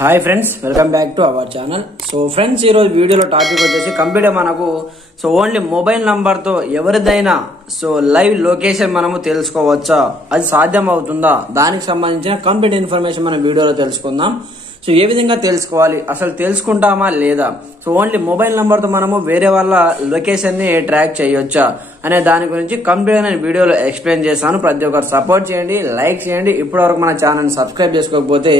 Hi friends, welcome back to our channel. So friends, ఈ రోజు వీడియోలో టాపిక్ వచ్చేసి కంప్లీట్ మనకు ఓన్లీ మొబైల్ నంబర్ తో ఎవరిదైనా లైవ్ లొకేషన్ మనము తెలుసుకోవచ్చా, అది సాధ్యం అవుతుందా, దానికి సంబంధించిన కంప్లీట్ ఇన్ఫర్మేషన్ మనం వీడియోలో తెలుసుకుందాం. ఏ విధంగా తెలుసుకోవాలి, అసలు తెలుసుకుంటామా లేదా, ఓన్లీ మొబైల్ నంబర్ తో మనము వేరే వాళ్ళ లొకేషన్ ని ట్రాక్ చేయొచ్చా అనే దాని గురించి కంప్లీట్ గా నేను వీడియోలో ఎక్స్ప్లెయిన్ చేస్తాను. ప్రతి ఒక్కరు సపోర్ట్ చేయండి, లైక్ చేయండి. ఇప్పటి వరకు మన ఛానల్ సబ్స్క్రైబ్ చేసుకోకపోతే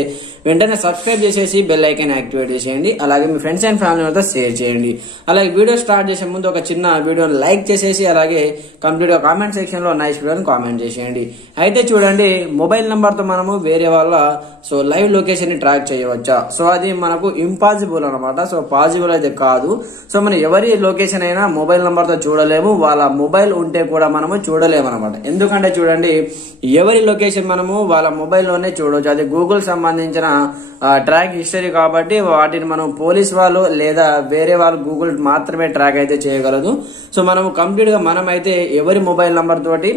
వెంటనే సబ్స్క్రైబ్ చేసేసి బెల్ ఐకాన్ యాక్టివేట్ చేసేయండి. అలాగే మీ ఫ్రెండ్స్ అండ్ ఫ్యామిలీ షేర్ చేయండి. అలాగే వీడియో స్టార్ట్ చేసే ముందు ఒక చిన్న వీడియోని లైక్ చేసేసి అలాగే కంప్లీట్ గా కామెంట్ సెక్షన్ లో నైస్ వీడియోని కామెంట్ చేసేయండి. అయితే చూడండి, మొబైల్ నంబర్ తో మనము వేరే వాళ్ళ లైవ్ లొకేషన్ ని ట్రాక్ చేయవచ్చా, అది మనకు ఇంపాసిబుల్ అనమాట. పాసిబుల్ అయితే కాదు. మనం ఎవరి లొకేషన్ అయినా మొబైల్ నంబర్ తో చూడలేము, వాళ్ళ మొబైల్ ఉంటే కూడా మనము చూడలేము అనమాట. ఎందుకంటే చూడండి, ఎవరి లొకేషన్ మనము వాళ్ళ మొబైల్ లోనే చూడవచ్చు. అది గూగుల్ సంబంధించిన ట్రాక్ హిస్టరీ కాబట్టి వాటిని మనం పోలీస్ వాళ్ళు లేదా వేరే వాళ్ళు గూగుల్ మాత్రమే ట్రాక్ అయితే చేయగలదు. మనము కంప్లీట్ గా మనం అయితే ఎవరి మొబైల్ నంబర్ తోటి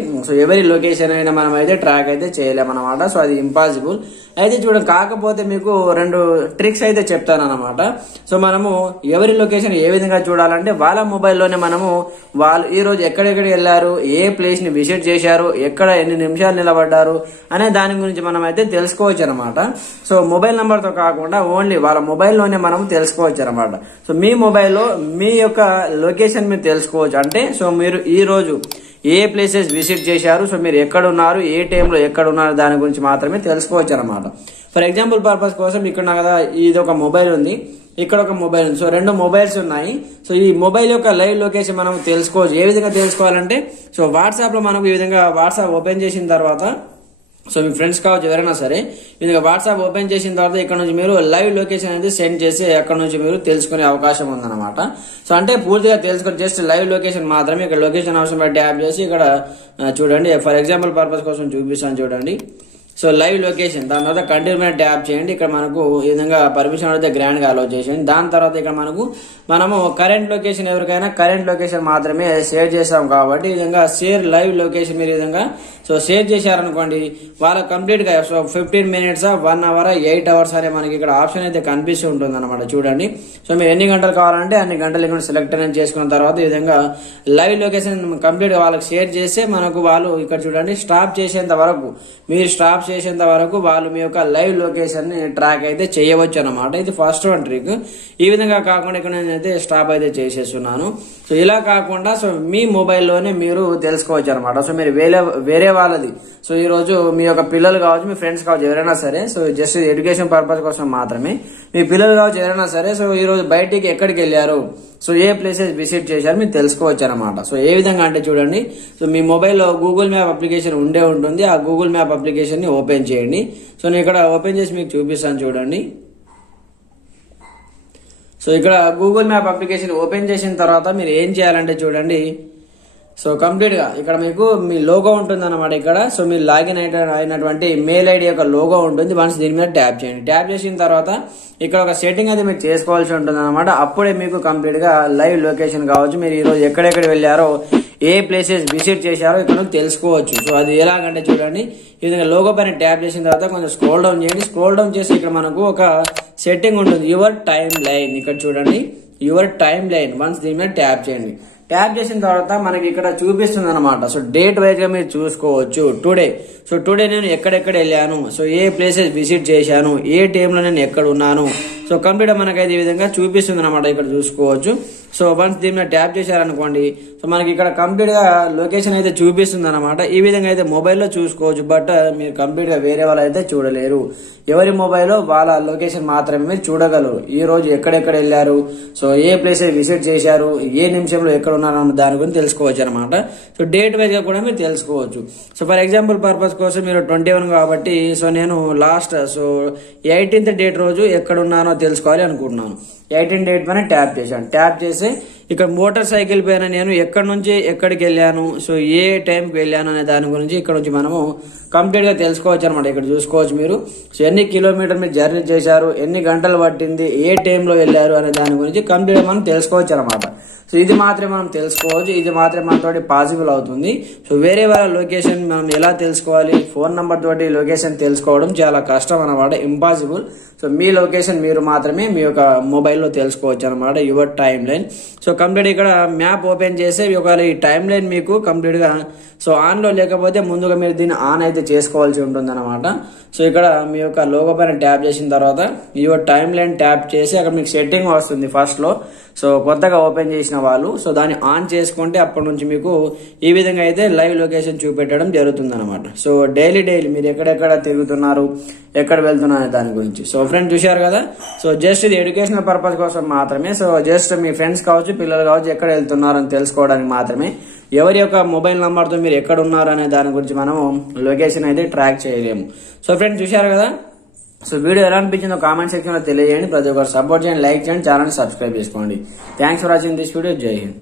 ఎవరి లొకేషన్ అయినా మనం అయితే ట్రాక్ అయితే చేయలేమన్నమాట. అది ఇంపాసిబుల్. అయితే చూడండి, కాకపోతే మీకు రెండు ట్రిక్స్ అయితే చెప్తాను అనమాట. మనము ఎవరి లొకేషన్ ఏ విధంగా చూడాలంటే వాళ్ళ మొబైల్లోనే మనము వాళ్ళు ఈ రోజు ఎక్కడెక్కడికి వెళ్లారు, ఏ ప్లేస్ ని విజిట్ చేశారు, ఎక్కడ ఎన్ని నిమిషాలు నిలబడ్డారు అనే దాని గురించి మనం అయితే తెలుసుకోవచ్చు అనమాట. మొబైల్ నంబర్ తో కాకుండా ఓన్లీ వాళ్ళ మొబైల్లోనే మనం తెలుసుకోవచ్చు అనమాట. మీ మొబైల్లో మీ యొక్క లొకేషన్ మీరు తెలుసుకోవచ్చు. అంటే మీరు ఈ రోజు ఏ ప్లేసెస్ విజిట్ చేశారు, మీరు ఎక్కడ ఉన్నారు, ఏ టైంలో ఎక్కడ ఉన్నారు దాని గురించి మాత్రమే తెలుసుకోవచ్చు అనమాట. ఫర్ ఎగ్జాంపుల్ పర్పస్ కోసం ఇక్కడ కదా ఇది ఒక మొబైల్ ఉంది, ఇక్కడ ఒక మొబైల్ ఉంది. రెండు మొబైల్స్ ఉన్నాయి. ఈ మొబైల్ యొక్క లైవ్ లొకేషన్ మనం తెలుసుకోవచ్చు. ఏ విధంగా తెలుసుకోవాలంటే వాట్సాప్ లో మనకు ఈ విధంగా వాట్సాప్ ఓపెన్ చేసిన తర్వాత మీ ఫ్రెండ్స్ కావచ్చు ఎవరైనా సరే, విధంగా వాట్సాప్ ఓపెన్ చేసిన తర్వాత ఇక్కడ నుంచి మీరు లైవ్ లొకేషన్ అనేది సెండ్ చేసి అక్కడ నుంచి మీరు తెలుసుకునే అవకాశం ఉందన్నమాట. అంటే పూర్తిగా తెలుసుకుని జస్ట్ లైవ్ లొకేషన్ మాత్రమే. ఇక్కడ లొకేషన్ ఆప్షన్ పై ట్యాప్ చేసి ఇక్కడ చూడండి, ఫర్ ఎగ్జాంపుల్ పర్పస్ కోసం చూపిస్తాను చూడండి. లైవ్ లొకేషన్, దాని తర్వాత కంటిన్యూ మీద ట్యాప్ చేయండి. ఇక్కడ మనకు ఈ విధంగా పర్మిషన్ అయితే గ్రాండ్ గా అలౌ చేసేయండి. దాని తర్వాత ఇక్కడ మనము కరెంట్ లొకేషన్ ఎవరికైనా కరెంట్ లొకేషన్ మాత్రమే షేర్ చేసాం కాబట్టి ఈ విధంగా షేర్ లైవ్ లొకేషన్ మీరు ఈ విధంగా షేర్ చేశారనుకోండి, వాళ్ళకి కంప్లీట్ గా 15 మినిట్స్ 1 అవర్ 8 అవర్స్ అనే మనకి ఇక్కడ ఆప్షన్ అయితే కనిపిస్తూ ఉంటుంది అనమాట. చూడండి, మీరు ఎన్ని గంటలు కావాలంటే అన్ని గంటలు ఇక్కడ సెలెక్ట్ అనేది చేసుకున్న తర్వాత ఈ విధంగా లైవ్ లొకేషన్ కంప్లీట్ గా వాళ్ళకి షేర్ చేస్తే మనకు వాళ్ళు ఇక్కడ చూడండి స్టాప్ చేసేంత వరకు, మీరు స్టాప్ చేసేంత వరకు వాళ్ళు మీ యొక్క లైవ్ లొకేషన్ ని ట్రాక్ అయితే చేయవచ్చు అనమాట. ఇది ఫస్ట్ వన్ ట్రిక్. ఈ విధంగా కాకుండా ఇక్కడ నేనైతే స్టాప్ అయితే చేసేస్తున్నాను. ఇలా కాకుండా మీ మొబైల్లోనే మీరు తెలుసుకోవచ్చు అనమాట. మీరు వేరే వాళ్ళది ఈ రోజు మీ యొక్క పిల్లలు కావచ్చు, మీ ఫ్రెండ్స్ కావచ్చు, ఎవరైనా సరే జస్ట్ ఎడ్యుకేషన్ పర్పస్ కోసం మాత్రమే, మీ పిల్లలు కావచ్చు ఎవరైనా సరే ఈ రోజు బయటికి ఎక్కడికి వెళ్ళారు, ఏ ప్లేసెస్ విజిట్ చేశారు మీరు తెలుసుకోవచ్చు అనమాట. ఏ విధంగా అంటే చూడండి, మీ మొబైల్లో గూగుల్ మ్యాప్ అప్లికేషన్ ఉంటుంది. ఆ గూగుల్ మ్యాప్ అప్లికేషన్ ని ఓపెన్ చేయండి. నేను ఇక్కడ ఓపెన్ చేసి మీకు చూపిస్తాను చూడండి. ఇక్కడ గూగుల్ మ్యాప్ అప్లికేషన్ ఓపెన్ చేసిన తర్వాత మీరు ఏం చేయాలంటే చూడండి, కంప్లీట్ గా ఇక్కడ మీకు మీ లోగో ఉంటుంది అనమాట. ఇక్కడ మీరు లాగిన్ అయినటువంటి మెయిల్ ఐడి యొక్క లోగో ఉంటుంది. వన్స్ దీని మీద ట్యాప్ చేయండి. ట్యాప్ చేసిన తర్వాత ఇక్కడ ఒక సెట్టింగ్ అయితే మీరు చేసుకోవాల్సి ఉంటుంది అనమాట. అప్పుడే మీకు కంప్లీట్ గా లైవ్ లొకేషన్ కావచ్చు, మీరు ఈ రోజు ఎక్కడెక్కడ వెళ్ళారో, ఏ ప్లేసెస్ విజిట్ చేశారో ఇక్కడ తెలుసుకోవచ్చు. అది ఎలాగంటే చూడండి, ఈ విధంగా లోగో పైన ట్యాప్ చేసిన తర్వాత కొంచెం స్క్రోల్ డౌన్ చేయండి. స్క్రోల్ డౌన్ చేసి ఇక్కడ మనకు ఒక సెట్టింగ్ ఉంటుంది, యువర్ టైమ్ లైన్. ఇక్కడ చూడండి, యువర్ టైమ్ లైన్. వన్స్ దీని మీద ట్యాప్ చేయండి. ట్యాప్ చేసిన తర్వాత మనకి ఇక్కడ చూపిస్తుంది అనమాట. డేట్ వైజ్ గా మీరు చూసుకోవచ్చు. టుడే నేను ఎక్కడెక్కడ వెళ్ళాను, ఏ ప్లేసెస్ విజిట్ చేశాను, ఏ టైంలో నేను ఎక్కడ ఉన్నాను, కంప్లీట్ మనకైతే ఈ విధంగా చూపిస్తుంది అనమాట. ఇక్కడ చూసుకోవచ్చు. వన్స్ దీని మీద ట్యాప్ చేశారనుకోండి, మనకి ఇక్కడ కంప్లీట్ గా లొకేషన్ అయితే చూపిస్తుంది అనమాట. ఈ విధంగా అయితే మొబైల్లో చూసుకోవచ్చు. బట్ మీరు కంప్లీట్ గా వేరే వాళ్ళు అయితే చూడలేరు. ఎవరి మొబైల్లో వాళ్ళ లొకేషన్ మాత్రమే మీరు చూడగలరు. ఈ రోజు ఎక్కడెక్కడ వెళ్ళారు, ఏ ప్లేసెస్ విజిట్ చేశారు, ఏ నిమిషంలో ఎక్కడ ఉన్నారు దాని గురించి తెలుసుకోవచ్చు అనమాట. డేట్ వైజ్ గా కూడా మీరు తెలుసుకోవచ్చు. ఫర్ ఎగ్జాంపుల్ పర్పస్ కోసం మీరు 21 కాబట్టి నేను లాస్ట్ 18th డేట్ రోజు ఎక్కడ ఉన్నానో తెలుసుకోవాలి అనుకుంటున్నాను. 18 డేట్ పైన ట్యాప్ చేశాను. ట్యాప్ చేసి ఇక్కడ మోటార్ సైకిల్ పైన నేను ఎక్కడి నుంచి ఎక్కడికి వెళ్ళాను, సో ఏ టైంకి వెళ్ళాను అనే దాని గురించి ఇక్కడ నుంచి మనము కంప్లీట్ గా తెలుసుకోవచ్చు అనమాట. ఇక్కడ చూసుకోవచ్చు మీరు. సో ఎన్ని కిలోమీటర్ మీరు జర్నీ చేశారు, ఎన్ని గంటలు పట్టింది, ఏ టైంలో వెళ్ళారు అనే దాని గురించి కంప్లీట్ గా మనం తెలుసుకోవచ్చు అనమాట. సో ఇది మాత్రమే మనం తెలుసుకోవచ్చు, ఇది మాత్రమే మనతోటి పాసిబుల్ అవుతుంది. సో వేరే వాళ్ళ లొకేషన్ మనం ఎలా తెలుసుకోవాలి, ఫోన్ నంబర్ తోటి లొకేషన్ తెలుసుకోవడం చాలా కష్టం అనమాట, ఇంపాసిబుల్. సో మీ లొకేషన్ మీరు మాత్రమే మీ యొక్క మొబైల్లో తెలుసుకోవచ్చు అనమాట, your time line. So complete ఇక్కడ మ్యాప్ ఓపెన్ చేస్తే ఒకవేళ ఈ టైం లైన్ మీకు కంప్లీట్ గా సో ఆన్ లో లేకపోతే ముందుగా మీరు దీన్ని ఆన్ అయితే చేసుకోవాల్సి ఉంటుంది అనమాట. సో ఇక్కడ మీ యొక్క లోగో పైన ట్యాప్ చేసిన తర్వాత యువర్ టైం లైన్ ట్యాప్ చేసి అక్కడ మీకు సెట్టింగ్ వస్తుంది ఫస్ట్ లో. సో కొత్తగా ఓపెన్ చేసిన వాళ్ళు సో దాన్ని ఆన్ చేసుకుంటే అప్పటి నుంచి మీకు ఈ విధంగా అయితే లైవ్ లొకేషన్ చూపెట్టడం జరుగుతుంది అనమాట. సో డైలీ మీరు ఎక్కడెక్కడ తిరుగుతున్నారు, ఎక్కడ వెళ్తున్నారు అనే దాని గురించి. సో ఫ్రెండ్స్ చూశారు కదా. సో జస్ట్ ఇది ఎడ్యుకేషనల్ పర్పస్ కోసం మాత్రమే. సో జస్ట్ మీ ఫ్రెండ్స్ కావచ్చు, పిల్లలు కావచ్చు, ఎక్కడ వెళ్తున్నారు అని తెలుసుకోవడానికి మాత్రమే. ఎవరి యొక్క మొబైల్ నంబర్తో మీరు ఎక్కడ ఉన్నారు అనే దాని గురించి మనము లొకేషన్ అయితే ట్రాక్ చేయలేము. సో ఫ్రెండ్స్ చూశారు కదా. సో వీడియో ఎలా అనిపించిందో కామెంట్ సెక్షన్ లో తెలియజేయండి. ప్రతి ఒక్కరు సపోర్ట్ చేయండి, లైక్ చేయండి, ఛానల్ సబ్స్క్రైబ్ చేసుకోండి. Thanks for watching this video. జై హింద్.